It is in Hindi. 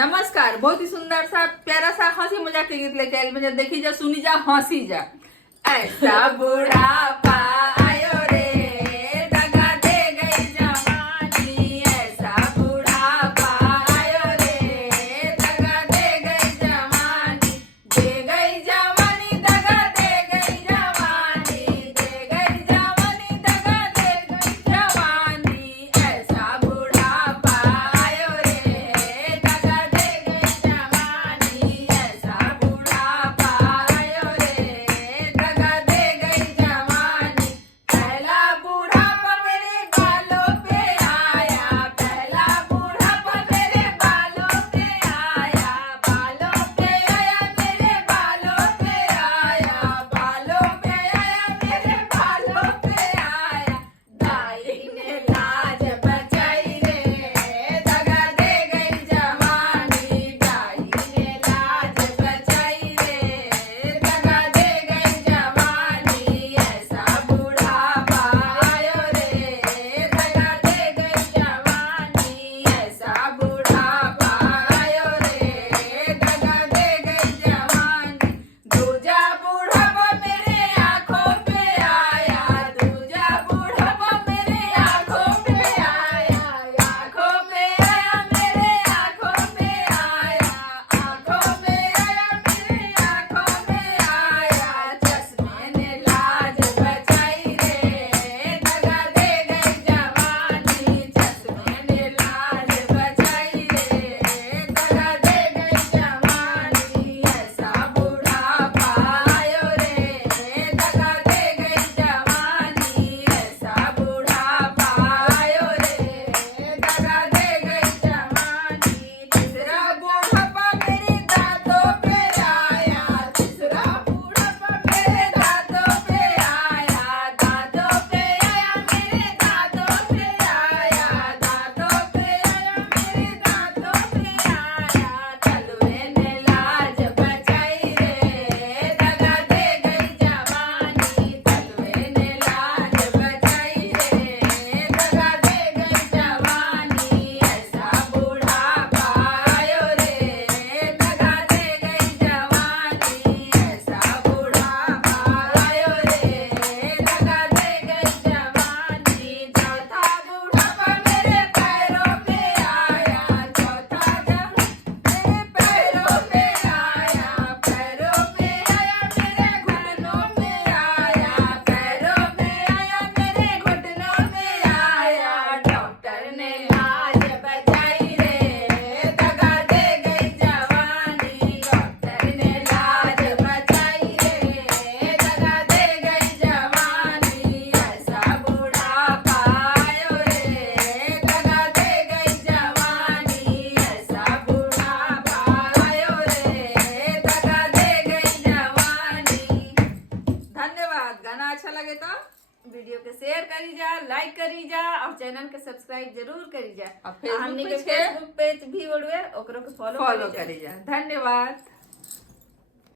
नमस्कार। बहुत ही सुंदर सा प्यारा सा हंसी मजाक के गीत लेके आयल में देखी जा, सुनी जा, हंसी जा। ऐसा बुढ़ापा आयो रे, दगा दे गई जवानी। ऐसा बुढ़ापा आयो रे, दगा दे गई जवानी। दे गई जवानी, दगा दे गई जवानी। दे गई जवानी, दगा दे गई जवानी। ऐसा बुढ़ापा आयो रे, दगा दे गई जवानी। ऐसा बुढ़ापा आयो रे, दगा दे गई जवानी। पहला बुढ़ापा मेरे बालों पे आया, पहला बुढ़ापा मेरे बालों पे आया। बालों पे आया मेरे बालों पे आया, बालों पे आया मेरे बालों पे आया। दाई ने लाज बचाई रे, दगा दे गई जवानी। दाई ने लाज बचाई रे, दगा दे गई जवानी। ऐसा बुढ़ापा आयो रे, दगा दे गई जवानी। ऐसा बुढ़ापा आयो रे, दगा दे गई जवानी। दूजा बुढ़ापा मेरे आंखों पे आया, दूजा बुढ़ापा मेरे आंखों पे आया। आंखों पे आया मेरे आंखों पे आया, आंखों पे आया मेरे आंखों पे आया। चश्मे ने लाज बचाई रे, दगा दे गई जवानी। चश्मे ने लाज बचाई रे, दगा दे गई जवानी। ऐसा बुढ़ापा आयो रे, दगा दे गई जवानी। ऐसा बुढ़ापा आयो रे, दगा दे गई जवानी। तीसरा बुढ़ापा मेरे दांतों पे आया, तीसरा बुढ़ापा मेरे दांतों पे आया। दांतों पे आया मेरे दांतों पे आया, दांतों पे आया मेरे दांतों पे आया। तलवे ने लाज बचाई रे, दगा दे गई जवानी। तलवे ने लाज बचाई रे, दगा दे गई जवानी। ऐसा बुढ़ापा आयो रे, दगा दे गई जवानी। ऐसा बुढ़ापा आयो रे, दगा दे गई जवानी। चौथा बुढ़ापा मेरे पैरों पे आया, चौथा मेरे पैरों पे आया। पैरों पे आया मेरे घुटनों में आया, पैरों पे आया मेरे घुटनों में आया। डॉक्टर ने लाज बचाई रे, दगा दे गई जवानी। डॉक्टर ने लाज बचाई रे, दगा दे गई जवानी। ऐसा बुढ़ापा आयो रे, दगा दे गई जवानी। ऐसा बुढ़ापा आयो रे, दगा दे गई जवानी। धन्यवाद। गाना अच्छा लगे तो वीडियो के शेयर करी जा, लाइक करी जा और चैनल के सब्सक्राइब जरूर करी जा। और फेसबुक हमनी पे के फेसबुक पेज भी ओकरो के फॉलो फॉलो करी जा। धन्यवाद।